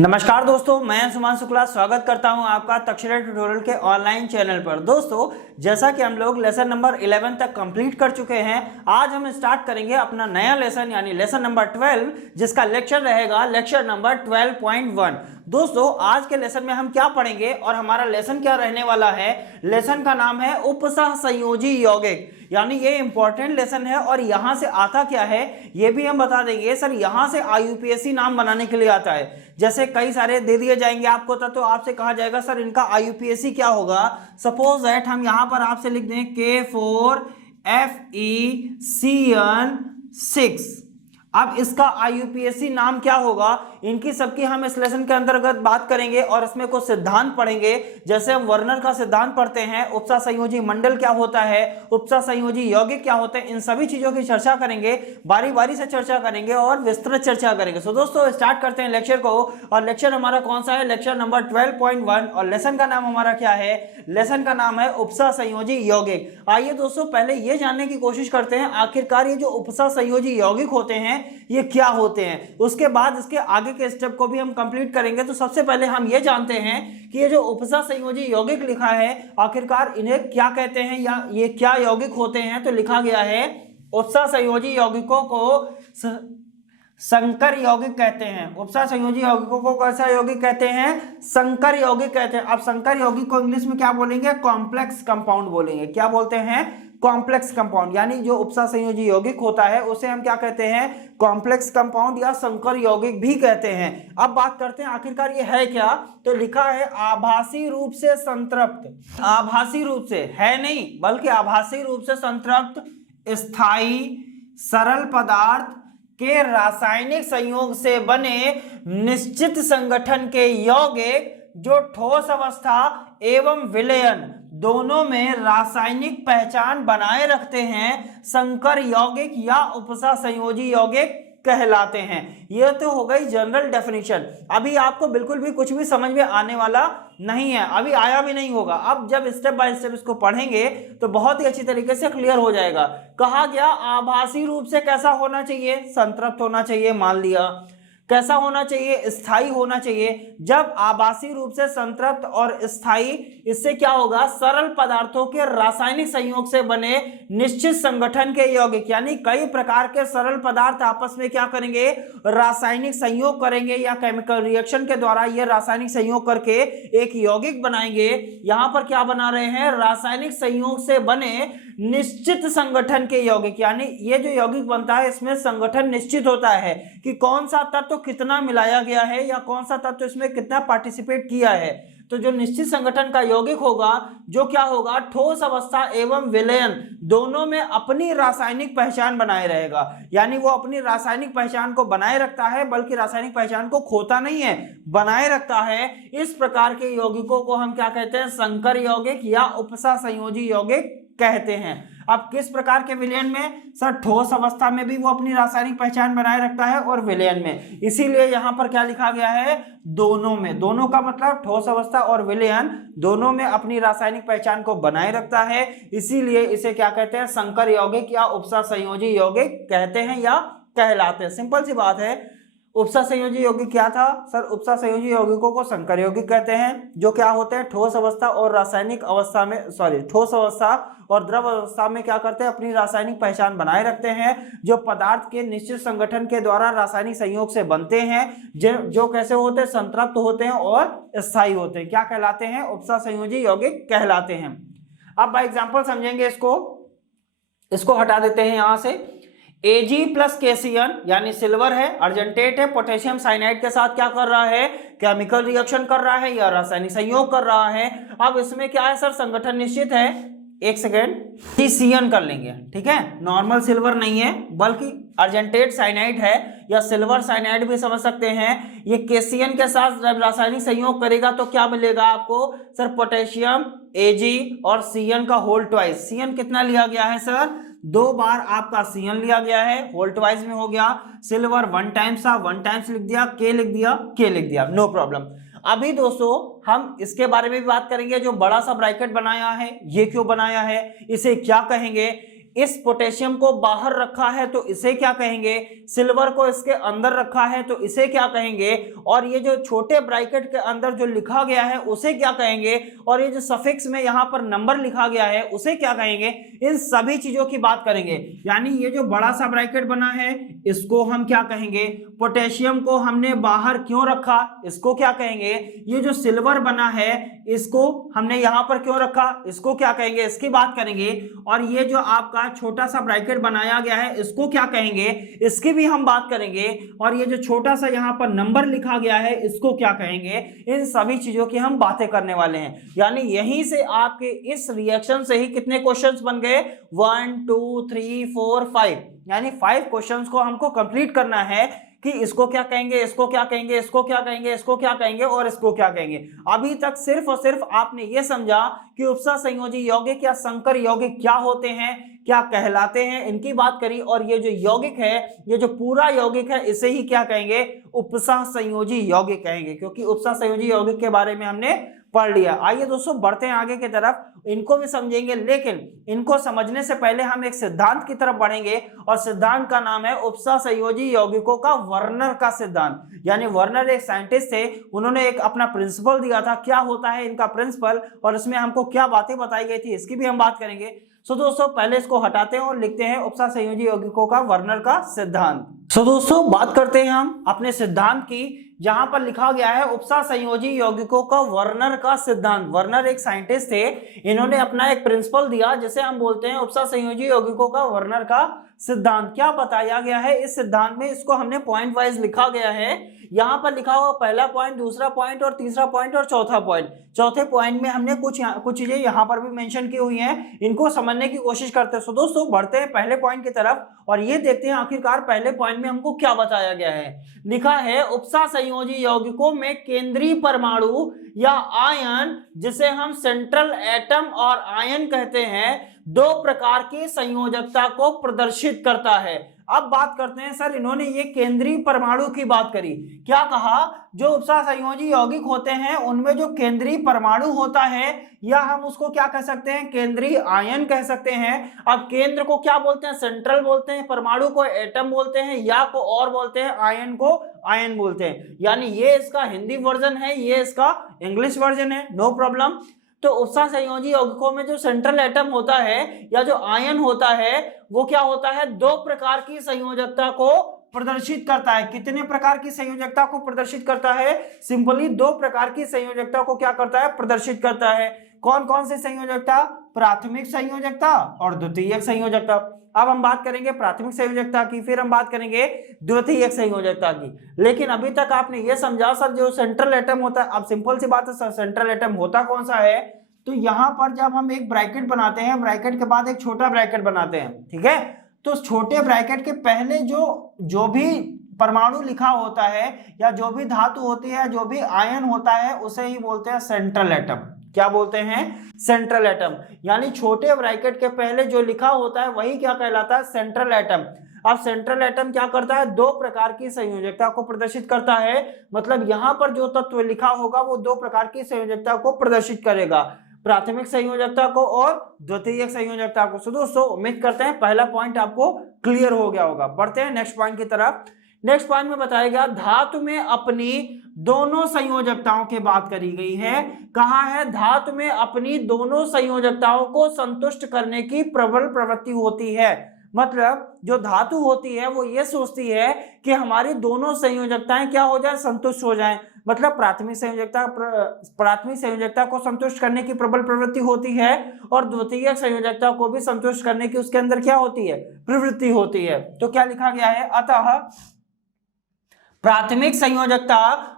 नमस्कार दोस्तों, मैं सुमान शुक्ला स्वागत करता हूं आपका तक्षशिला ट्यूटोरियल के ऑनलाइन चैनल पर। दोस्तों, जैसा कि हम लोग लेसन नंबर 11 तक कंप्लीट कर चुके हैं, आज हम स्टार्ट करेंगे अपना नया लेसन यानी लेसन नंबर 12, जिसका लेक्चर रहेगा लेक्चर नंबर 12.1। दोस्तों, आज के लेसन में हम क्या पढ़ेंगे और हमारा लेसन क्या रहने वाला है? लेसन का नाम है उपसह संयोजी यौगिक, यानी ये इंपॉर्टेंट लेसन है। और यहां से आता क्या है ये भी हम बता देंगे। सर, यहां से आईयूपीएससी नाम बनाने के लिए आता है। जैसे कई सारे दे दिए जाएंगे आपको तो आपसे कहा जाएगा सर इनका आईयूपीएससी क्या होगा। सपोज दैट हम यहां पर आपसे लिख दें K4FECN6। अब इसका आईयूपीएससी नाम क्या होगा, इनकी सबकी हम इस लेसन के अंतर्गत बात करेंगे और इसमें कुछ सिद्धांत पढ़ेंगे। जैसे हम वर्नर का सिद्धांत पढ़ते हैं, उपसह संयोजी मंडल क्या होता है, उपसह संयोजी यौगिक क्या होते हैं, इन सभी चीजों की चर्चा करेंगे, बारी बारी से चर्चा करेंगे और विस्तृत चर्चा करेंगे। सो दोस्तों, स्टार्ट करते हैं लेक्चर को। और लेक्चर हमारा कौन सा है? Lecture number 12.1। और लेसन का नाम हमारा क्या है? लेसन का नाम है उपसह संयोजी यौगिक। आइए दोस्तों, पहले ये जानने की कोशिश करते हैं आखिरकार ये जो उपसह संयोजी यौगिक होते हैं ये क्या होते हैं। उसके बाद इसके आगे के स्टेप को भी हम कंप्लीट करेंगे। तो सबसे पहले हम ये जानते हैं कि ये जो उपसह संयोजी यौगिक लिखा है आखिरकार इन्हें क्या कहते हैं या ये क्या यौगिक होते हैं। तो लिखा गया है उपसह संयोजी यौगिकों को संकर यौगिक कहते हैं। उपसह संयोजी यौगिकों को कैसा यौगिक कहते हैं? संकर यौगिक कहते हैं। अब संकर यौगिक को इंग्लिश में क्या बोलेंगे? कॉम्प्लेक्स कंपाउंड बोलेंगे। क्या बोलते हैं? Complex compound. यानी जो उपसह संयोजी यौगिक होता है उसे हम क्या कहते हैं? कॉम्प्लेक्स कंपाउंड या संकर यौगिक भी कहते हैं। अब बात करते हैं आखिरकार ये है क्या। तो लिखा है आभासी रूप से संतृप्त, आभासी रूप से है नहीं बल्कि आभासी रूप से संतृप्त स्थायी सरल पदार्थ के रासायनिक संयोग से बने निश्चित संगठन के यौगिक जो ठोस अवस्था एवं विलयन दोनों में रासायनिक पहचान बनाए रखते हैं, संकर यौगिक या उपसह संयोजी यौगिक कहलाते हैं। यह तो हो गई जनरल डेफिनेशन। अभी आपको बिल्कुल भी कुछ भी समझ में आने वाला नहीं है, अभी आया भी नहीं होगा। अब जब स्टेप बाय स्टेप इसको पढ़ेंगे तो बहुत ही अच्छी तरीके से क्लियर हो जाएगा। कहा गया आभासी रूप से कैसा होना चाहिए? संतृप्त होना चाहिए, मान लिया। कैसा होना चाहिए? स्थायी होना चाहिए। जब आभासी रूप से संतृप्त और स्थायी, इससे क्या होगा? सरल पदार्थों के रासायनिक संयोग से बने निश्चित संगठन के यौगिक, यानी कई प्रकार के सरल पदार्थ आपस में क्या करेंगे? रासायनिक संयोग करेंगे या केमिकल रिएक्शन के द्वारा ये रासायनिक संयोग करके एक यौगिक बनाएंगे। यहां पर क्या बना रहे हैं? रासायनिक संयोग से बने निश्चित संगठन के यौगिक, यानी ये जो यौगिक बनता है इसमें संगठन निश्चित होता है कि कौन सा तत्व कितना मिलाया गया है या कौन सा तत्व इसमें कितना पार्टिसिपेट किया है। तो जो निश्चित संगठन का यौगिक होगा जो क्या होगा? ठोस अवस्था एवं विलयन दोनों में अपनी रासायनिक पहचान बनाए रहेगा, यानी वो अपनी रासायनिक पहचान को बनाए रखता है, बल्कि रासायनिक पहचान को खोता नहीं है, बनाए रखता है। इस प्रकार के यौगिकों को हम क्या कहते हैं? संकर यौगिक या उपसह संयोजी यौगिक कहते हैं। अब किस प्रकार के विलयन में? सर, ठोस अवस्था में भी वो अपनी रासायनिक पहचान बनाए रखता है और विलयन में। इसीलिए यहां पर क्या लिखा गया है? दोनों में। दोनों का मतलब ठोस अवस्था और विलयन दोनों में अपनी रासायनिक पहचान को बनाए रखता है, इसीलिए इसे क्या कहते हैं? संकर यौगिक या उपसह संयोजी यौगिक कहते हैं या कहलाते हैं। सिंपल सी बात है। उपसह संयोजी यौगिक क्या था? सर, उपसह संयोजी यौगिकों को संकर यौगिक कहते हैं, जो क्या होते हैं? ठोस अवस्था और रासायनिक अवस्था में ठोस अवस्था और द्रव अवस्था में क्या करते हैं? अपनी रासायनिक पहचान बनाए रखते हैं, जो पदार्थ के निश्चित संगठन के द्वारा रासायनिक संयोग से बनते हैं, जो कैसे होते हैं? संतृप्त होते हैं और स्थायी होते हैं। क्या कहलाते हैं? उपसह संयोजी यौगिक कहलाते हैं। अब बाय एग्जाम्पल समझेंगे इसको हटा देते हैं यहां से। Ag प्लस KCN यानी सिल्वर है, अर्जेंटेट है, पोटेशियम साइनाइड के साथ क्या कर रहा है? केमिकल रिएक्शन कर रहा है या रासायनिक संयोग कर रहा है। अब इसमें क्या है सर? संगठन निश्चित है। एक सेकेंड, KCN कर लेंगे, ठीक है? नॉर्मल सिल्वर नहीं है बल्कि अर्जेंटेट साइनाइड है या सिल्वर साइनाइड भी समझ सकते हैं। ये KCN के साथ जब रासायनिक संयोग करेगा तो क्या मिलेगा आपको? सर, पोटेशियम Ag और Cn का होल ट्वाइस। Cn कितना लिया गया है सर? 2 बार आपका Cn लिया गया है, होल ट्वाइस में हो गया। सिल्वर 1 टाइम्स था, 1 टाइम्स लिख दिया, K लिख दिया, K लिख दिया, नो प्रॉब्लम। अभी दोस्तों हम इसके बारे में भी बात करेंगे। जो बड़ा सा ब्रैकेट बनाया है ये क्यों बनाया है, इसे क्या कहेंगे? इस पोटेशियम को बाहर रखा है तो इसे क्या कहेंगे, सिल्वर को इसके अंदर रखा है तो इसे क्या कहेंगे, और ये जो छोटे ब्रैकेट के अंदर जो लिखा गया है उसे क्या कहेंगे, और ये जो सफिक्स में यहां पर नंबर लिखा गया है उसे क्या कहेंगे। इन सभी चीजों की बात करेंगे। यानी ये जो बड़ा सा ब्रैकेट बना है इसको हम क्या कहेंगे, पोटेशियम को हमने बाहर क्यों रखा इसको क्या कहेंगे, ये जो सिल्वर बना है इसको हमने यहां पर क्यों रखा इसको क्या कहेंगे, इसकी बात करेंगे। और ये जो आपका छोटा सा ब्रैकेट बनाया गया है इसको क्या कहेंगे, इसकी भी हम बात करेंगे। और ये जो छोटा सा यहां पर नंबर लिखा गया है इसको क्या कहेंगे। इन सभी चीजों की हम बातें करने वाले हैं। यानी यहीं से आपके इस रिएक्शन से ही कितने क्वेश्चंस बन गए, 1 2 3 4 5, यानी 5 क्वेश्चंस को हमको कंप्लीट करना है कि इसको क्या कहेंगे, इसको क्या कहेंगे, इसको क्या कहेंगे, इसको क्या कहेंगे और इसको क्या कहेंगे। अभी तक सिर्फ और सिर्फ आपने ये समझा कि उपसा संयोजी यौगिक या संकर यौगिक क्या होते हैं, क्या कहलाते हैं, इनकी बात करी। और ये जो यौगिक है, ये जो पूरा यौगिक है, इसे ही क्या कहेंगे, उपसा संयोजी यौगिक कहेंगे, क्योंकि उपसा संयोजी यौगिक के बारे में हमने पढ़ लिया। आइए दोस्तों बढ़ते हैं आगे की तरफ, इनको भी समझेंगे, लेकिन इनको समझने से पहले हम एक सिद्धांत की तरफ बढ़ेंगे और सिद्धांत का नाम है उपसा संयोजी यौगिकों का वर्नर का सिद्धांत। यानी वर्नर एक साइंटिस्ट थे, उन्होंने एक अपना प्रिंसिपल दिया था, क्या होता है इनका प्रिंसिपल और इसमें हमको क्या बातें बताई गई थी, इसकी भी हम बात करेंगे। सो दोस्तों पहले इसको हटाते हैं और लिखते हैं उपसा संयोजी यौगिकों का वर्नर का सिद्धांत। सो दोस्तों बात करते हैं हम अपने सिद्धांत की, जहां पर लिखा गया है उपसा संयोजी यौगिकों का वर्नर का सिद्धांत। वर्नर एक साइंटिस्ट थे, इन्होंने अपना एक प्रिंसिपल दिया जिसे हम बोलते हैं उपसा संयोजी यौगिकों का वर्नर का सिद्धांत। क्या बताया गया है इस सिद्धांत में, इसको हमने पॉइंट वाइज लिखा गया है। यहां पर लिखा हुआ पहला पॉइंट, दूसरा पॉइंट और तीसरा पॉइंट और चौथा पॉइंट। चौथे पॉइंट में हमने कुछ चीजें यहां पर भी मेंशन की हुई हैं, इनको समझने की कोशिश करते हैं। सो दोस्तों बढ़ते हैं पहले पॉइंट की तरफ और ये देखते हैं आखिरकार पहले पॉइंट में हमको क्या बताया गया है। लिखा है उपसा संयोजी यौगिकों में केंद्रीय परमाणु या आयन, जिसे हम सेंट्रल एटम और आयन कहते हैं, 2 प्रकार की संयोजकता को प्रदर्शित करता है। अब बात करते हैं सर, इन्होंने ये केंद्रीय परमाणु की बात करी, क्या कहा, जो उपसा संयोजी यौगिक होते हैं उनमें जो केंद्रीय परमाणु होता है, या हम उसको क्या कह सकते हैं, केंद्रीय आयन कह सकते हैं। अब केंद्र को क्या बोलते हैं, सेंट्रल बोलते हैं, परमाणु को एटम बोलते हैं, या को और बोलते हैं, आयन को आयन बोलते हैं। यानी ये इसका हिंदी वर्जन है, ये इसका इंग्लिश वर्जन है, नो प्रॉब्लम। तो उपसा संयोजी यौगिकों में जो सेंट्रल एटम होता है या जो आयन होता है वो क्या होता है, 2 प्रकार की संयोजकता को प्रदर्शित करता है। कितने प्रकार की संयोजकता को प्रदर्शित करता है, सिंपली 2 प्रकार की संयोजकता को क्या करता है, प्रदर्शित करता है। कौन कौन सी संयोजकता, प्राथमिक संयोजकता और द्वितीयक संयोजकता। अब हम बात करेंगे प्राथमिक संयोजकता की, फिर हम बात करेंगे द्वितीयक संयोजकता की। लेकिन अभी तक आपने ये समझा सर जो सेंट्रल एटम होता है, अब सिंपल सी बात है सर, सेंट्रल एटम होता कौन सा है, तो यहां पर जब हम एक ब्रैकेट बनाते हैं, ब्रैकेट के बाद एक छोटा ब्रैकेट बनाते हैं, ठीक है, तो छोटे ब्रैकेट के पहले जो भी परमाणु लिखा होता है या जो भी धातु होती है, जो भी आयन होता है, उसे ही बोलते हैं सेंट्रल एटम। क्या बोलते हैं, सेंट्रल एटम। यानी छोटे ब्रैकेट के पहले जो लिखा होता है वही क्या कहलाता है, सेंट्रल एटम। अब सेंट्रल एटम क्या करता है, 2 प्रकार की संयोजकता को प्रदर्शित करता है। मतलब यहां पर जो तत्व लिखा होगा वो 2 प्रकार की संयोजकता को प्रदर्शित करेगा, प्राथमिक संयोजकता को और द्वितीयक संयोजकता को। सो दोस्तों उम्मीद करते हैं पहला पॉइंट आपको क्लियर हो गया होगा। बढ़ते हैं नेक्स्ट पॉइंट की तरफ। नेक्स्ट पॉइंट में बताया गया धातु में अपनी दोनों संयोजकताओं की बात करी गई है। कहा है धातु में अपनी दोनों संयोजकताओं को संतुष्ट करने की प्रबल प्रवृत्ति होती है। मतलब जो धातु होती है वो ये सोचती है कि हमारी दोनों संयोजकताएं क्या हो जाए, संतुष्ट हो जाएं। मतलब प्राथमिक संयोजकता को संतुष्ट करने की प्रबल प्रवृत्ति होती है और द्वितीयक संयोजकता को भी संतुष्ट करने की उसके अंदर क्या होती है, प्रवृत्ति होती है। तो क्या लिखा गया है, अतः प्राथमिक संयोजकता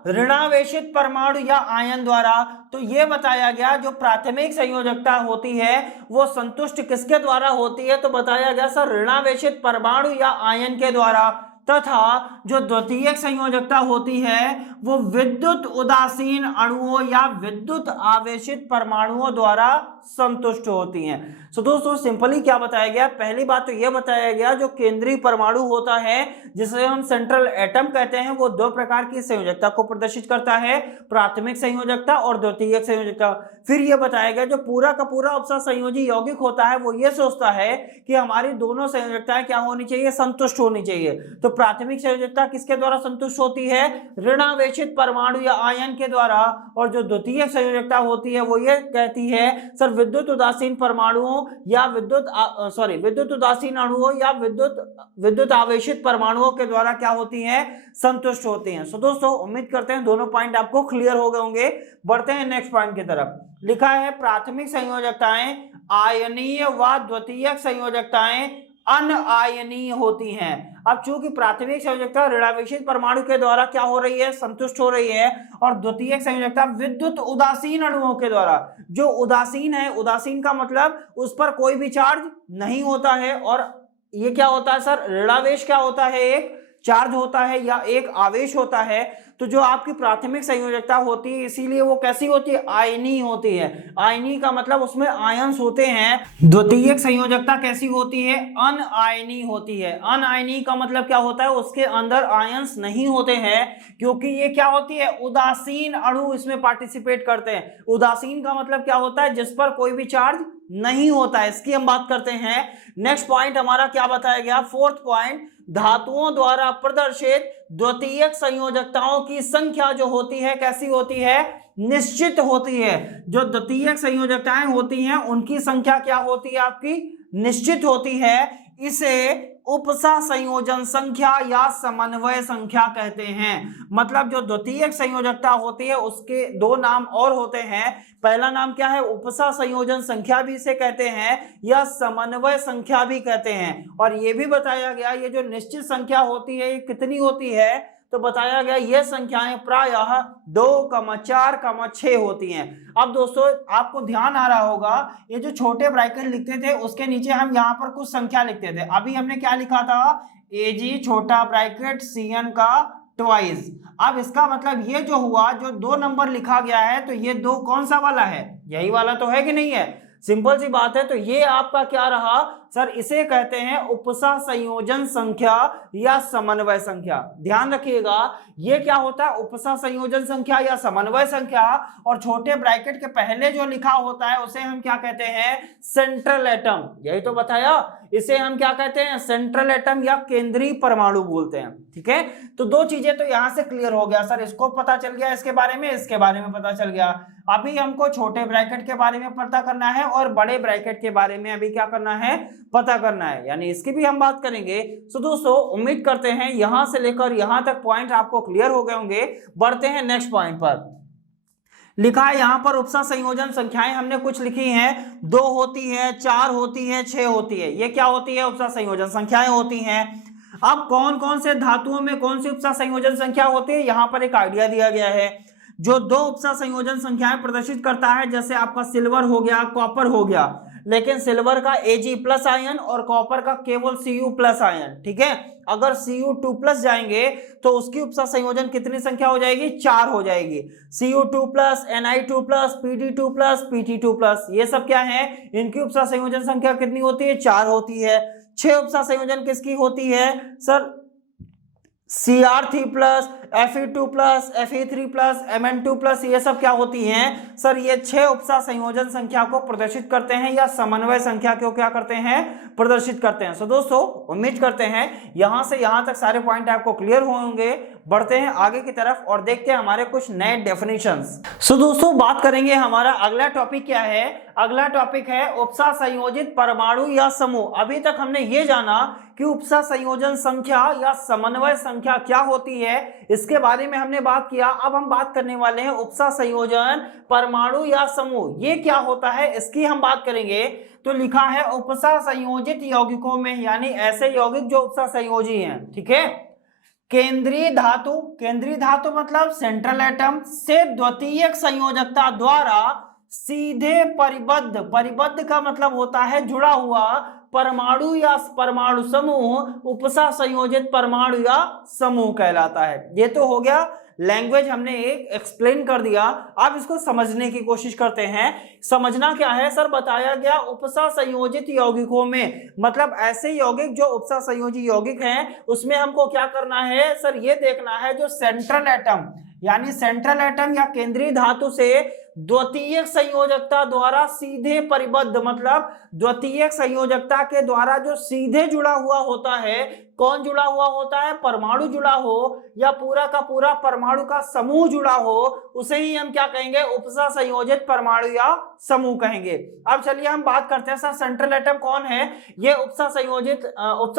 ऋणावेशित परमाणु या आयन द्वारा, तो ये बताया गया जो प्राथमिक संयोजकता होती है वो संतुष्ट किसके द्वारा होती है, तो बताया गया सर ऋणावेशित परमाणु या आयन के द्वारा, तथा जो द्वितीयक संयोजकता होती है वो विद्युत उदासीन अणुओं या विद्युत आवेशित परमाणुओं द्वारा संतुष्ट होती हैं। सो दोस्तों सिंपली क्या बताया गया, पहली बात तो यह बताया गया जो केंद्रीय परमाणु होता है जिसे हम सेंट्रल एटम कहते हैं, वो दो प्रकार की संयोजकता को प्रदर्शित करता है, प्राथमिक संयोजकता और द्वितीयक संयोजकता। फिर यह बताया गया जो पूरा का पूरा उपसा संयोजी यौगिक होता है वो ये सोचता है कि हमारी दोनों संयोजकताएं क्या होनी चाहिए, संतुष्ट होनी चाहिए। तो प्राथमिक संयोजकता किसके द्वारा संतुष्ट होती है, ऋणावेशित परमाणु या आयन के द्वारा, और जो द्वितीयक संयोजकता होती है वो ये कहती है सर विद्युत उदासीन परमाणुओं या विद्युत उदासीन अणुओं या विद्युत आवेशित परमाणुओं के द्वारा क्या होती है, संतुष्ट होती हैं। सो दोस्तों उम्मीद करते हैं दोनों पॉइंट आपको क्लियर हो गए होंगे। बढ़ते हैं नेक्स्ट पॉइंट की तरफ। लिखा है प्राथमिक संयोजकताएं आयनीय व द्वितीयक संयोजकताएं अनआयनीय होती हैं। अब चूंकि प्राथमिक संयोजकता ऋणावेशित परमाणु के द्वारा क्या हो रही है, संतुष्ट हो रही है, और द्वितीयक संयोजकता विद्युत उदासीन अणुओं के द्वारा, जो उदासीन है, उदासीन का मतलब उस पर कोई भी चार्ज नहीं होता है, और ये क्या होता है सर, ऋणावेश क्या होता है, एक चार्ज होता है या एक आवेश होता है। तो जो आपकी प्राथमिक संयोजकता होती है इसीलिए वो कैसी होती है, आयनीय होती है। आयनीय का मतलब उसमें आयंस होते हैं। द्वितीयक संयोजकता कैसी होती है, अनआयनीय होती है। अनआयनीय का मतलब क्या होता है, उसके अंदर आयंस नहीं होते हैं, क्योंकि ये क्या होती है, उदासीन अणु इसमें पार्टिसिपेट करते हैं। उदासीन का मतलब क्या होता है, जिस पर कोई भी चार्ज नहीं होता है, इसकी हम बात करते हैं। नेक्स्ट पॉइंट हमारा क्या बताया गया, फोर्थ पॉइंट, धातुओं द्वारा प्रदर्शित द्वितीयक संयोजकताओं की संख्या जो होती है कैसी होती है, निश्चित होती है। जो द्वितीयक संयोजकताएं होती हैं उनकी संख्या क्या होती है, आपकी निश्चित होती है। इसे उपसा संयोजन संख्या या समन्वय संख्या कहते हैं। मतलब जो द्वितीयक संयोजकता होती है उसके दो नाम और होते हैं। पहला नाम क्या है, उपसा संयोजन संख्या भी इसे कहते हैं या समन्वय संख्या भी कहते हैं। और ये भी बताया गया ये जो निश्चित संख्या होती है ये कितनी होती है, तो बताया गया ये संख्याएं प्रायः 2, 4, 6 होती हैं। अब दोस्तों आपको ध्यान आ रहा होगा ये जो छोटे ब्रैकेट लिखते थे उसके नीचे हम यहाँ पर कुछ संख्या लिखते थे। अभी हमने क्या लिखा था, Ag छोटा ब्रैकेट Cn का ट्वाइस। अब इसका मतलब ये जो हुआ, जो 2 नंबर लिखा गया है तो ये 2 कौन सा वाला है, यही वाला तो है कि नहीं है, सिंपल सी बात है। तो ये आपका क्या रहा सर, इसे कहते हैं उपसा संयोजन संख्या या समन्वय संख्या। ध्यान रखिएगा ये क्या होता है, उपसा संयोजन संख्या या समन्वय संख्या, और छोटे ब्रैकेट के पहले जो लिखा होता है उसे हम क्या कहते हैं, सेंट्रल एटम। यही तो बताया, इसे हम क्या कहते हैं, सेंट्रल एटम या केंद्रीय परमाणु बोलते हैं। ठीक है, तो 2 चीजें तो यहां से क्लियर हो गया सर, इसको पता चल गया, इसके बारे में, इसके बारे में पता चल गया। अभी हमको छोटे ब्रैकेट के बारे में पता करना है और बड़े ब्रैकेट के बारे में अभी क्या करना है, पता करना है, यानी इसकी भी हम बात करेंगे। सो दोस्तों उम्मीद करते हैं यहां से लेकर यहां तक पॉइंट आपको क्लियर हो गए होंगे। बढ़ते हैं नेक्स्ट पॉइंट पर। लिखा है यहां पर उपसा संयोजन संख्याएं हमने कुछ लिखी हैं, 2 होती है, 4 होती है, 6 होती है। ये क्या होती है, उपसा संयोजन संख्याएं होती हैं। अब कौन कौन से धातुओं में कौन सी उपसा संयोजन संख्या होती है, यहां पर एक आइडिया दिया गया है। जो 2 उपसा संयोजन संख्याएं प्रदर्शित करता है, जैसे आपका सिल्वर हो गया, कॉपर हो गया, लेकिन सिल्वर का Ag+ आयन और कॉपर का केवल Cu+ आयन। ठीक है, अगर Cu2+ जाएंगे तो उसकी उपसा संयोजन कितनी संख्या हो जाएगी, 4 हो जाएगी। Cu2+, Ni2+, Pd2+, Pt2+, ये सब क्या है, इनकी उपसा संयोजन संख्या कितनी होती है, 4 होती है। 6 उपसा संयोजन किसकी होती है sir, Cr3+, Fe2+, Fe3+, Mn2+, ये सब क्या होती हैं सर, ये 6 उपसा संयोजन संख्या को प्रदर्शित करते हैं या समन्वय संख्या को क्या करते हैं, प्रदर्शित करते हैं। सो दोस्तों उम्मीद करते हैं यहां से यहां तक सारे पॉइंट आपको क्लियर होंगे। बढ़ते हैं आगे की तरफ और देखते हैं हमारे कुछ नए डेफिनेशंस। सो दोस्तों बात करेंगे हमारा अगला टॉपिक क्या है, अगला टॉपिक है उपसा संयोजित परमाणु या समूह। अभी तक हमने ये जाना कि उपसा संयोजन संख्या या समन्वय संख्या क्या होती है, इसके बारे में हमने बात किया। अब हम बात करने वाले हैं उपसा संयोजन परमाणु या समूह, ये क्या होता है इसकी हम बात करेंगे। तो लिखा है उपसा संयोजित यौगिकों में, यानी ऐसे यौगिक जो उपसा संयोजी हैं, ठीक है, केंद्रीय धातु, केंद्रीय धातु मतलब सेंट्रल एटम से द्वितीयक संयोजकता द्वारा सीधे परिबद्ध, परिबद्ध का मतलब होता है जुड़ा हुआ, परमाणु या परमाणु समूह उपसा संयोजित परमाणु या समूह कहलाता है। ये तो हो गया लैंग्वेज हमने एक एक्सप्लेन कर दिया, अब इसको समझने की कोशिश करते हैं। समझना क्या है सर, बताया गया उपसा संयोजित यौगिकों में, मतलब ऐसे यौगिक जो उपसा संयोजी यौगिक हैं उसमें हमको क्या करना है सर, ये देखना है जो सेंट्रल एटम यानी सेंट्रल एटम या केंद्रीय धातु से द्वितीयक संयोजकता द्वारा सीधे परिबद्ध, मतलब द्वितीयक संयोजकता के द्वारा जो सीधे जुड़ा हुआ होता है, कौन जुड़ा हुआ होता है, परमाणु जुड़ा हो या पूरा का पूरा परमाणु का समूह जुड़ा हो, उसे ही हम क्या कहेंगे, उपसा संयोजित परमाणु या समूह कहेंगे। अब चलिए हम बात करते हैं सर सेंट्रल एटम कौन है, ये उपसा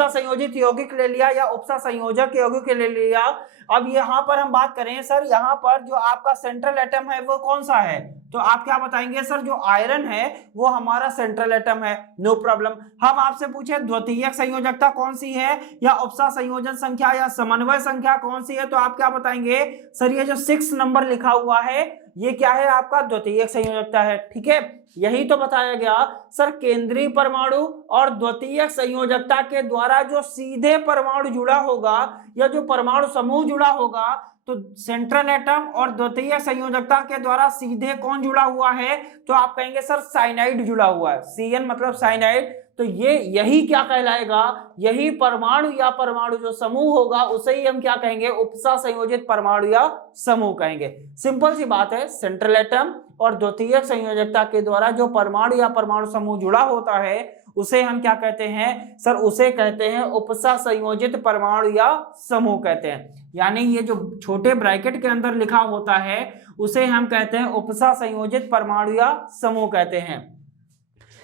संयोजित यौगिक ले लिया या उपसा संयोजक यौगिक ले लिया। अब यहाँ पर हम बात करें सर, यहाँ पर जो आपका सेंट्रल एटम है वो कौन सा है, तो आप क्या बताएंगे सर, जो आयरन है वो हमारा सेंट्रल एटम है, नो प्रॉब्लम। हम आपसे पूछे द्वितीयक संयोजकता कौन सी है या उपसा संयोजन संख्या या समन्वय संख्या कौन सी है, तो आप क्या बताएंगे सर, ये जो 6 नंबर लिखा हुआ है ये क्या है, आपका द्वितीयक संयोजकता है। ठीक है, यही तो बताया गया सर, केंद्रीय परमाणु और द्वितीयक संयोजकता के द्वारा जो सीधे परमाणु जुड़ा होगा या जो परमाणु समूह जुड़ा होगा, तो सेंट्रल एटम और द्वितीयक संयोजकता के द्वारा सीधे कौन जुड़ा हुआ है, तो आप कहेंगे सर साइनाइड जुड़ा हुआ है, CN मतलब साइनाइड। तो ये यही क्या कहलाएगा, यही परमाणु या परमाणु जो समूह होगा उसे ही हम क्या कहेंगे, उपसा संयोजित परमाणु या समूह कहेंगे। सिंपल सी बात है, सेंट्रल एटम और द्वितीयक संयोजकता के द्वारा जो परमाणु या परमाणु समूह जुड़ा होता है उसे हम क्या कहते हैं सर, उसे कहते हैं उपसा संयोजित परमाणु या समूह कहते हैं। यानी ये जो छोटे ब्रैकेट के अंदर लिखा होता है उसे हम कहते हैं उपसा संयोजित परमाणु या समूह कहते हैं।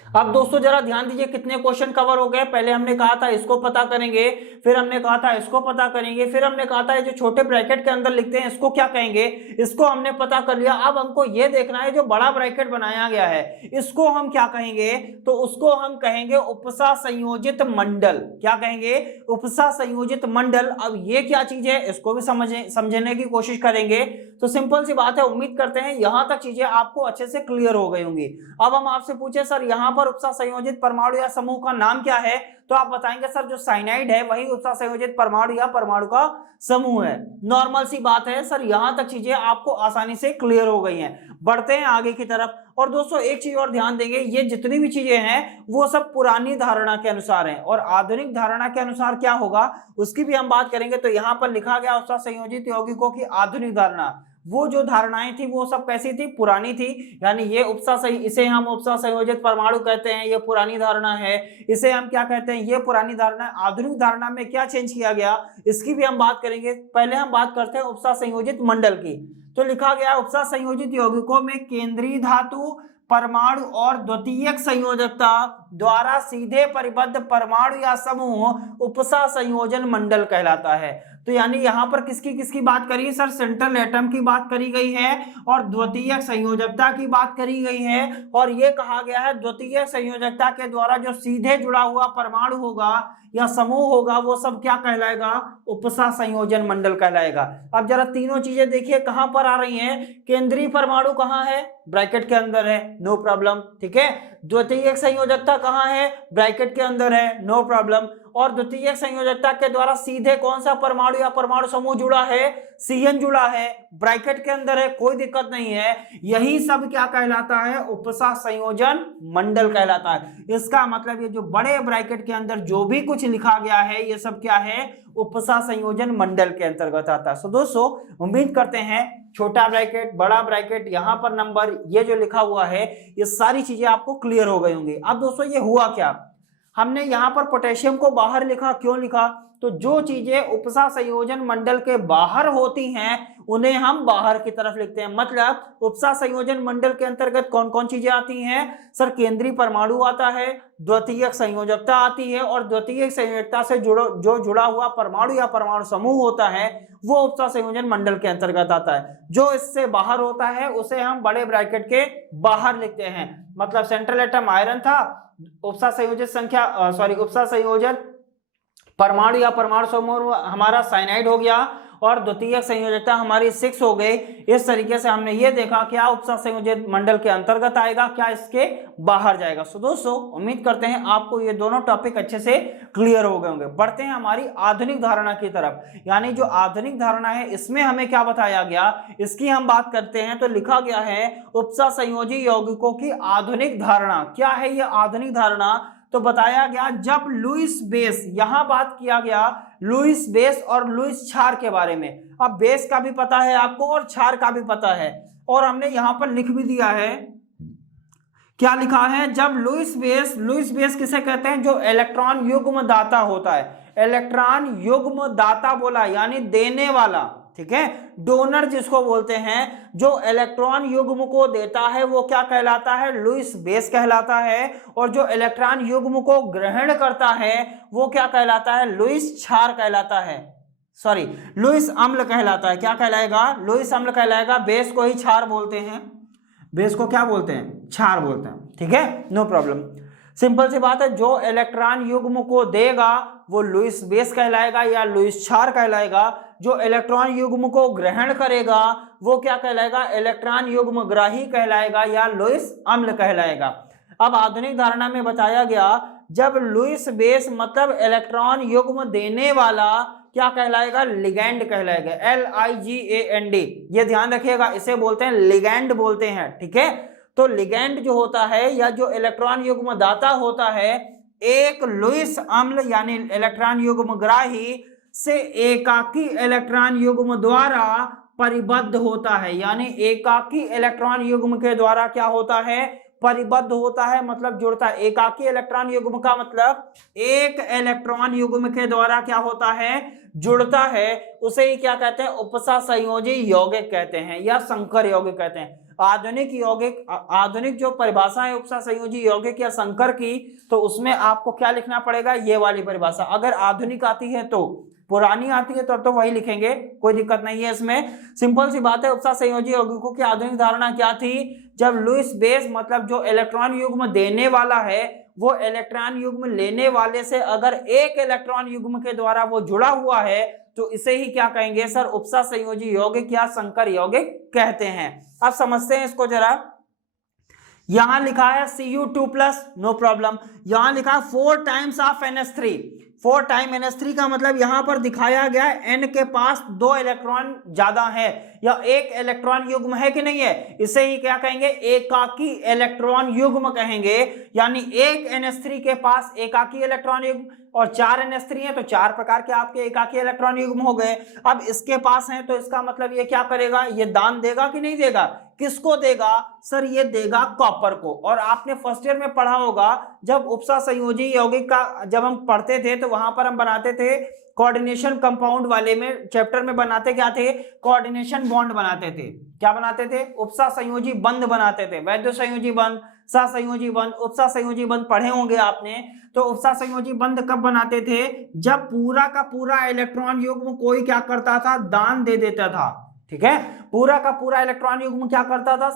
अब दोस्तों जरा ध्यान दीजिए कितने क्वेश्चन कवर हो गए। पहले हमने कहा था इसको पता करेंगे, फिर हमने कहा था इसको पता करेंगे, फिर हमने कहा था ये जो छोटे ब्रैकेट के अंदर लिखते हैं इसको क्या कहेंगे, इसको हमने पता कर लिया। अब हमको ये देखना है जो बड़ा ब्रैकेट बनाया गया है इसको हम क्या कहेंगे, तो उसको हम कहेंगे उपसा संयोजित मंडल। क्या कहेंगे, उपसा संयोजित मंडल। अब ये क्या चीज है इसको भी समझने की कोशिश करेंगे। तो सिंपल सी बात है, उम्मीद करते हैं यहां तक चीजें आपको अच्छे से क्लियर हो गई होंगी। अब हम आपसे पूछे सर यहां पर उपसा संयोजित परमाणु या समूह का नाम क्या है, तो आप बताएंगे सर जो साइनाइड है वही उपसा संयोजित परमाणु या परमाणु का समूह है। नॉर्मल सी बात है सर, यहां तक चीजें आपको आसानी से क्लियर हो गई हैं। बढ़ते हैं आगे की तरफ। और दोस्तों एक चीज और ध्यान देंगे, ये जितनी भी चीजें हैं वो सब पुरानी धारणा के अनुसार हैं और आधुनिक धारणा के अनुसार क्या होगा उसकी भी हम बात करेंगे। तो यहां पर लिखा गया उपसा संयोजित यौगिकों की आधुनिक धारणा, वो जो धारणाएं थी वो सब कैसी थी, पुरानी थी। यानी ये इसे हम उपसा संयोजित परमाणु कहते हैं, ये पुरानी धारणा है। इसे हम क्या कहते हैं, ये पुरानी धारणा। आधुनिक धारणा में क्या चेंज किया गया इसकी भी हम बात करेंगे। पहले हम बात करते हैं उपसा संयोजित मंडल की। तो लिखा गया उपसा संयोजित यौगिकों में केंद्रीय धातु, परमाणु और द्वितीयक संयोजकता द्वारा सीधे परिबद्ध परमाणु या समूह उपसा संयोजन मंडल कहलाता है। तो यानी यहां पर किसकी किसकी बात करी सर, सेंट्रल एटम की बात करी गई है और द्वितीयक संयोजकता की बात करी गई है। और यह कहा गया है द्वितीयक संयोजकता के द्वारा जो सीधे जुड़ा हुआ परमाणु होगा या समूह होगा वो सब क्या कहलाएगा, उपसा संयोजन मंडल कहलाएगा। अब जरा तीनों चीजें देखिए कहां पर आ रही हैं। केंद्रीय परमाणु कहां है, ब्रैकेट के अंदर है, नो प्रॉब्लम। ठीक है, द्वितीयक संयोजकता कहां है, ब्रैकेट के अंदर है, नो प्रॉब्लम। और द्वितीयक संयोजकता के द्वारा सीधे कौन सा परमाणु या परमाणु समूह जुड़ा है, CN जुड़ा है, ब्रैकेट के अंदर है, कोई दिक्कत नहीं है। यही सब क्या कहलाता है, उपसा संयोजन मंडल कहलाता है। इसका मतलब ये जो बड़े ब्रैकेट के अंदर जो भी कुछ लिखा गया है ये सब क्या है, उपसा संयोजन मंडल के अंतर्गत आता है। सो दोस्तों उम्मीद करते हैं छोटा ब्रैकेट, बड़ा ब्रैकेट, यहाँ पर नंबर, ये जो लिखा हुआ है ये सारी चीजें आपको क्लियर हो गई होंगी। अब दोस्तों ये हुआ क्या, हमने यहाँ पर पोटेशियम को बाहर लिखा, क्यों लिखा, तो जो चीजें उपसा संयोजन मंडल के बाहर होती हैं उन्हें हम बाहर की तरफ लिखते हैं। मतलब उपसा संयोजन मंडल के अंतर्गत कौन कौन चीजें आती हैं सर, केंद्रीय परमाणु आता है, द्वितीयक संयोजकता आती है और द्वितीयक संयोजकता से जो जुड़ा हुआ परमाणु या परमाणु समूह होता है वो उपसा संयोजन मंडल के अंतर्गत आता है। जो इससे बाहर होता है उसे हम बड़े ब्रैकेट के बाहर लिखते हैं। मतलब सेंट्रल एटम आयरन था, उपसा संयोजन परमाणु या परमाणु समूह हमारा साइनाइड हो गया और द्वितीयक संयोजकता हमारी 6 हो गई। इस तरीके से हमने ये देखा क्या उपसा संयोजित मंडल के अंतर्गत आएगा, क्या इसके बाहर जाएगा। सो दोस्तों उम्मीद करते हैं आपको ये दोनों टॉपिक अच्छे से क्लियर हो गए होंगे। बढ़ते हैं हमारी आधुनिक धारणा की तरफ, यानी जो आधुनिक धारणा है इसमें हमें क्या बताया गया, इसकी हम बात करते हैं। तो लिखा गया है उपसा संयोजी यौगिकों की आधुनिक धारणा। क्या है ये आधुनिक धारणा? तो बताया गया जब लुईस बेस, यहां बात किया गया लुईस बेस और लुईस क्षार के बारे में। अब बेस का भी पता है आपको और क्षार का भी पता है, और हमने यहां पर लिख भी दिया है। क्या लिखा है? जब लुईस बेस किसे कहते हैं? जो इलेक्ट्रॉन युग्म दाता होता है। इलेक्ट्रॉन युग्म दाता बोला यानी देने वाला, ठीक है, डोनर जिसको बोलते हैं। जो इलेक्ट्रॉन युग्म को देता है वो क्या कहलाता है? लुईस बेस कहलाता है। और जो इलेक्ट्रॉन युग्म को ग्रहण करता है वो क्या कहलाता है? लुईस क्षार कहलाता है, सॉरी लुईस अम्ल कहलाता है। क्या कहलाएगा? लुईस अम्ल कहलाएगा। बेस को ही क्षार बोलते हैं, बेस को क्या बोलते हैं? क्षार बोलते हैं, ठीक है, नो प्रॉब्लम। सिंपल सी बात है, जो इलेक्ट्रॉन युग्म को देगा वो लुईस बेस कहलाएगा या लुईस क्षार कहलाएगा। जो इलेक्ट्रॉन युग्म को ग्रहण करेगा वो क्या कहलाएगा? इलेक्ट्रॉन युग्म ग्राही कहलाएगा या लुईस अम्ल कहलाएगा। अब आधुनिक धारणा में बताया गया जब लुईस बेस मतलब इलेक्ट्रॉन युग्म देने वाला क्या कहलाएगा? लिगैंड कहलाएगा, LIGAND। ये ध्यान रखिएगा, इसे बोलते हैं लिगैंड बोलते हैं, ठीक है। तो लिगैंड जो होता है या जो इलेक्ट्रॉन युग्म दाता होता है, एक लुईस अम्ल यानी इलेक्ट्रॉन युग्म ग्राही से एकाकी इलेक्ट्रॉन युग्म द्वारा परिबद्ध होता है। यानी एकाकी इलेक्ट्रॉन युग्म के द्वारा क्या होता है? परिबद्ध होता है, मतलब जुड़ता है। एकाकी इलेक्ट्रॉन युग्म का मतलब एक इलेक्ट्रॉन युग्म के द्वारा क्या होता है? जुड़ता है। उसे ही क्या कहते हैं? उपसा संयोजी यौगिक कहते हैं या संकर यौगिक कहते हैं। आधुनिक जो परिभाषा है उपसा संयोजी यौगिक या संकर की, तो उसमें आपको क्या लिखना पड़ेगा? ये वाली परिभाषा। अगर आधुनिक आती है तो, पुरानी आती है तो वही लिखेंगे, कोई दिक्कत नहीं है इसमें। सिंपल सी बात है, उपसा संयोजी यौगिकों की आधुनिक धारणा क्या थी? जब लुईस बेस मतलब जो इलेक्ट्रॉन युग्म देने वाला है वो इलेक्ट्रॉन युग्म लेने वाले से अगर एक इलेक्ट्रॉन युग्म के द्वारा वो जुड़ा हुआ है तो इसे ही क्या कहेंगे सर? उपसा संयोजी यौगिक या संकर यौगिक कहते हैं। अब समझते हैं इसको जरा। यहां लिखा है Cu2+, नो प्रॉब्लम। यहां लिखा है 4 times of NH3। 4 time NH3 का मतलब यहां पर दिखाया गया है N के पास 2 इलेक्ट्रॉन ज्यादा है या एक इलेक्ट्रॉन युग्म है कि नहीं है। इसे ही क्या कहेंगे? एकाकी इलेक्ट्रॉन युग्म कहेंगे। यानी एक NH3 के पास एकाकी इलेक्ट्रॉन युग्म, और 4 NH3 है तो 4 प्रकार के आपके एकाकी इलेक्ट्रॉन युग्म हो गए। अब इसके पास है तो इसका मतलब ये क्या करेगा? ये दान देगा कि नहीं देगा? किसको देगा सर? ये देगा कॉपर को। और आपने फर्स्ट ईयर में पढ़ा होगा जब उपसा संयोजी यौगिक का जब हम पढ़ते थे तो वहां पर हम बनाते थे कोऑर्डिनेशन कंपाउंड वाले में चैप्टर में बनाते क्या थे? कोऑर्डिनेशन बॉन्ड बनाते थे। क्या बनाते थे? उपसा संयोजी बंध बनाते थे। वैद्य संयोजी बंध, सहसंयोजी बंध, उपसा संयोजी बंध पढ़े होंगे आपने। तो उपसा संयोजी बंध कब बनाते थे? जब पूरा का पूरा इलेक्ट्रॉन युग्म कोई क्या करता था? दान दे देता था, ठीक है। पूरा का पूरा इलेक्ट्रॉन युग्म क्या करता था?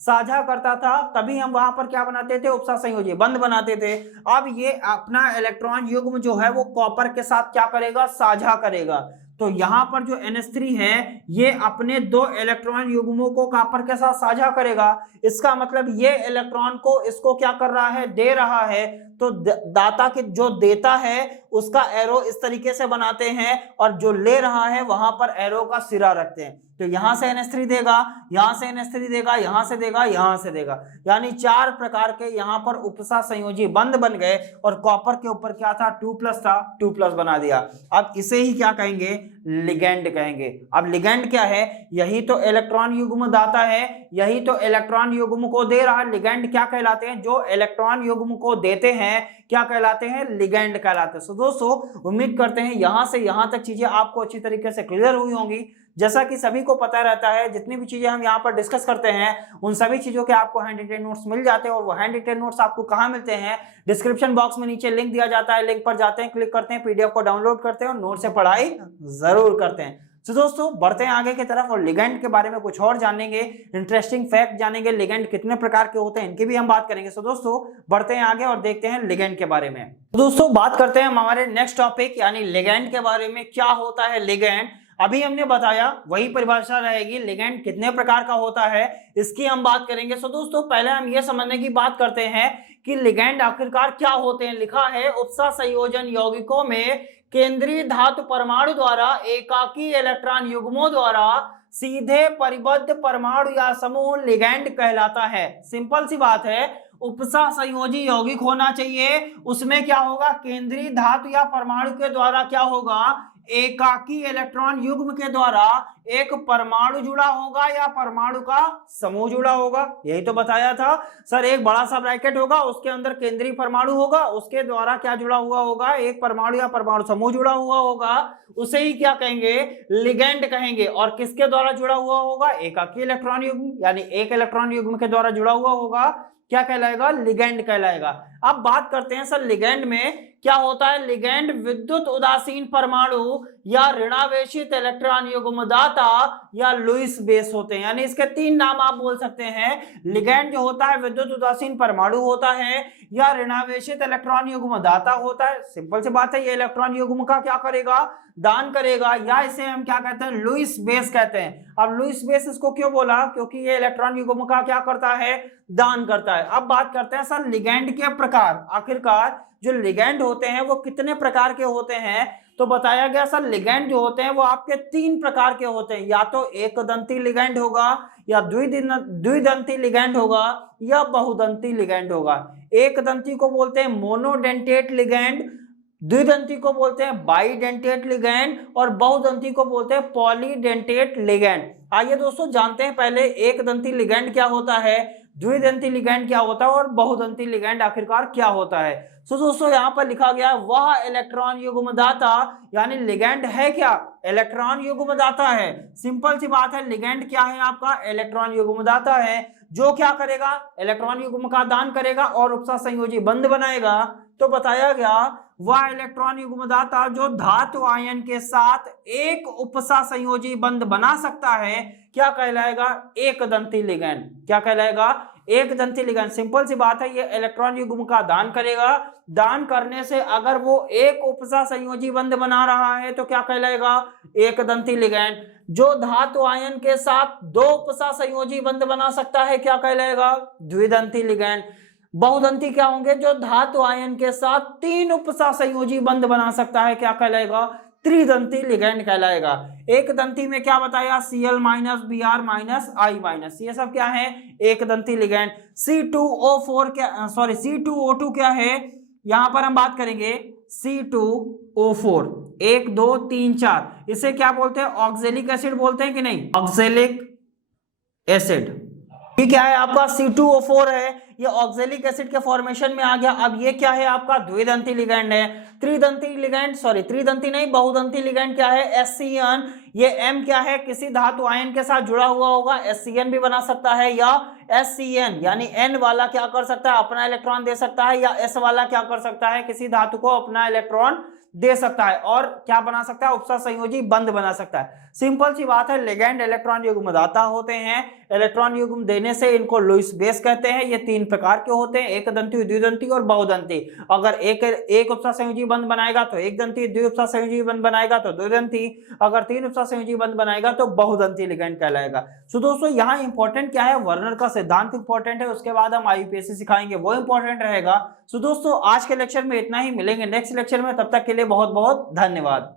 साझा करता था, तभी हम वहां पर क्या बनाते थे? उपसा संयोजी बंध बनाते थे। अब ये अपना इलेक्ट्रॉन युग्म जो है वो कॉपर के साथ क्या करेगा? साझा करेगा। तो यहां पर जो NH3 है ये अपने 2 इलेक्ट्रॉन युग्मों को कॉपर के साथ साझा करेगा। इसका मतलब ये इलेक्ट्रॉन को इसको क्या कर रहा है? दे रहा है। तो दाता के जो देता है उसका एरो इस तरीके से बनाते हैं और जो ले रहा है वहां पर एरो का सिरा रखते हैं। तो यहां से NH3 देगा, यहां से NH3 देगा, यहां से देगा, यहां से देगा, यानी 4 प्रकार के यहां पर उपसा संयोजी बंध बन गए। और कॉपर के ऊपर क्या था? 2+ था, 2+ बना दिया। अब इसे ही क्या कहेंगे? लिगैंड कहेंगे। अब लिगैंड क्या है? यही तो इलेक्ट्रॉन युग्म दाता है, यही तो इलेक्ट्रॉन युग्म को दे रहा है। लिगैंड क्या कहलाते हैं? जो इलेक्ट्रॉन युग्म को देते हैं क्या कहलाते हैं? लिगैंड कहलाते हैं। सो दोस्तों उम्मीद करते हैं यहां से यहां तक चीजें आपको अच्छी तरीके से क्लियर हुई होंगी। जैसा कि सभी को पता रहता है जितनी भी चीजें हम यहाँ पर डिस्कस करते हैं उन सभी चीजों के आपको हैंड रिटेन नोट्स मिल जाते हैं। और वो हैंड रिटेन नोट्स आपको कहाँ मिलते हैं? डिस्क्रिप्शन बॉक्स में नीचे लिंक दिया जाता है, लिंक पर जाते हैं, क्लिक करते हैं, PDF को डाउनलोड करते हैं और नोट से पढ़ाई जरूर करते हैं। तो दोस्तों बढ़ते हैं आगे की तरफ और लिगेंड के बारे में कुछ और जानेंगे, इंटरेस्टिंग फैक्ट जानेंगे, लिगेंड कितने प्रकार के होते हैं इनकी भी हम बात करेंगे। तो दोस्तों बढ़ते हैं आगे और देखते हैं लिगेंड के बारे में। तो दोस्तों बात करते हैं हमारे नेक्स्ट टॉपिक यानी लिगेंड के बारे में। क्या होता है लिगेंड? अभी हमने बताया वही परिभाषा रहेगी, लिगेंड कितने प्रकार का होता है इसकी हम बात करेंगे। सो दोस्तों पहले हम ये समझने की बात करते हैं कि लिगेंड आखिरकार क्या होते हैं। लिखा है उपसा संयोजन यौगिकों में केंद्रीय धातु परमाणु द्वारा एकाकी इलेक्ट्रॉन युग्मों द्वारा सीधे परिबद्ध परमाणु या समूह लिगेंड कहलाता है। सिंपल सी बात है, उपसा संयोजी यौगिक होना चाहिए, उसमें क्या होगा, केंद्रीय धातु या परमाणु के द्वारा क्या होगा, एकाकी इलेक्ट्रॉन युग्म के द्वारा एक परमाणु जुड़ा होगा या परमाणु का समूह जुड़ा होगा। यही तो बताया था सर, एक बड़ा सा ब्रैकेट होगा, उसके अंदर केंद्रीय परमाणु होगा, उसके द्वारा क्या जुड़ा हुआ होगा, एक परमाणु या परमाणु समूह जुड़ा हुआ होगा, उसे ही क्या कहेंगे, लिगेंड कहेंगे। और किसके द्वारा जुड़ा हुआ होगा, एकाकी इलेक्ट्रॉन युग्म यानी एक इलेक्ट्रॉन युग्म के द्वारा जुड़ा हुआ होगा, क्या कहलाएगा, लिगेंड कहलाएगा। अब बात करते हैं सर लिगेंड में क्या होता है। लिगेंड विद्युत उदासीन परमाणु या ऋणावेशित इलेक्ट्रॉन युग्मदाता या लुईस बेस होते हैं, यानी इसके तीन नाम आप बोल सकते हैं। लिगेंड जो होता है विद्युत उदासीन परमाणु होता है या ऋणावेशित इलेक्ट्रॉन युग्मदाता होता है। सिंपल सी बात है, ये इलेक्ट्रॉन युग्म का क्या करेगा, दान करेगा, या इसे हम क्या कहते हैं, लुईस बेस कहते हैं। अब लुईस बेस इसको क्यों बोला, क्योंकि ये इलेक्ट्रॉन युग्म का क्या करता है, दान करता है। अब बात करते हैं सर लिगेंड के प्रकार। आखिरकार जो लिगेंड होते हैं वो कितने प्रकार के होते हैं, तो बताया गया सर लिगेंड जो होते हैं वो आपके तीन प्रकार के होते हैं। या तो एक दंती लिगेंड होगा, या द्विदंती लिगेंड होगा, या बहुदंती लिगेंड होगा। एक दंती को बोलते हैं मोनोडेंटेट लिगेंड, द्विदंती को बोलते हैं बाइडेंटेट लिगेंड, और बहुदंती को बोलते हैं पॉलीडेंटेट लिगेंड। आइए दोस्तों जानते हैं पहले एक दंती लिगेंड क्या होता है, द्विदंती लिगेंड क्या होता है, और बहुदंती लिगेंड आखिरकार क्या होता है। तो दोस्तों यहाँ पर लिखा गया वह इलेक्ट्रॉन युग्मदाता, यानी लिगेंड है क्या, इलेक्ट्रॉन युग्मदाता है। सिंपल सी बात है, लिगेंड क्या है आपका, इलेक्ट्रॉन युग्मदाता है, जो क्या करेगा, इलेक्ट्रॉन युग्म का दान करेगा और उपसा संयोजी बंध बनाएगा। तो बताया गया वह इलेक्ट्रॉन युग्मदाता जो धातु आयन के साथ एक उपसा संयोजी बंध बना सकता है, क्या कहलाएगा, एक दंती लिगेंड। क्या कहलाएगा, एक दंती लिगेंड। सिंपल सी बात है, ये इलेक्ट्रॉन युग्म का दान करेगा, दान करने से अगर वो एक उपसा संयोजी बंध बना रहा है तो क्या कहलाएगा, एक दंती लिगेंड। जो धातु आयन के साथ दो उपसा संयोजी बंध बना सकता है, क्या कहलाएगा, द्विदंती लिगेंड। बहुदंती क्या होंगे, जो धातु आयन के साथ तीन उपसा संयोजी बंध बना सकता है, क्या कहलाएगा, त्रिदंती लिगेंड कहलाएगा। एक दंती में क्या बताया, Cl minus Br minus I minus, ये सब क्या है, एक दंती लिगेंड। C2O4 क्या, सॉरी C2O2 क्या है, यहां पर हम बात करेंगे C2O4, 1 2 3 4, इसे क्या बोलते हैं, ऑक्जेलिक एसिड बोलते हैं कि नहीं, ऑक्जेलिक एसिड। ये क्या है आपका, C2O4 है, ये ऑक्जेलिक एसिड के फॉर्मेशन में आ गया। अब ये क्या है आपका, द्विदंती लिगेंड है। त्रिदंती लिगेंड, सॉरी त्रिदंती नहीं, बहुदंती लिगेंड क्या है, SCN। ये M क्या है, किसी धातु आयन के साथ जुड़ा हुआ होगा, SCN भी बना सकता है, या SCN यानी N वाला क्या कर सकता है, अपना इलेक्ट्रॉन दे सकता है, या S वाला क्या कर सकता है, किसी धातु को अपना इलेक्ट्रॉन दे सकता है और क्या बना सकता है, उपसा संयोजी बंध बना सकता है। सिंपल सी बात है, लिगेंड इलेक्ट्रॉन युग्मदाता होते हैं, इलेक्ट्रॉन युग्म देने से इनको लुईस बेस कहते हैं। ये तीन प्रकार के होते हैं, एक दंती, द्विदंती और बहुदंती। अगर एक उपसा संयोजी बंध बनाएगा तो एक दंती, द्वि उपसा संयोजी बंध बनाएगा तो द्विदंती, अगर तीन उपसा संयोजी बंध बनाएगा तो बहुदंती लिगेंड कहलाएगा। सो दोस्तों यहाँ इंपॉर्टेंट क्या है, वर्नर का सिद्धांत इंपॉर्टेंट है, उसके बाद हम IUPAC सिखाएंगे, वो इंपॉर्टेंट रहेगा। सो दोस्तों आज के लेक्चर में इतना ही, मिलेंगे नेक्स्ट लेक्चर में, तब तक के लिए बहुत बहुत धन्यवाद।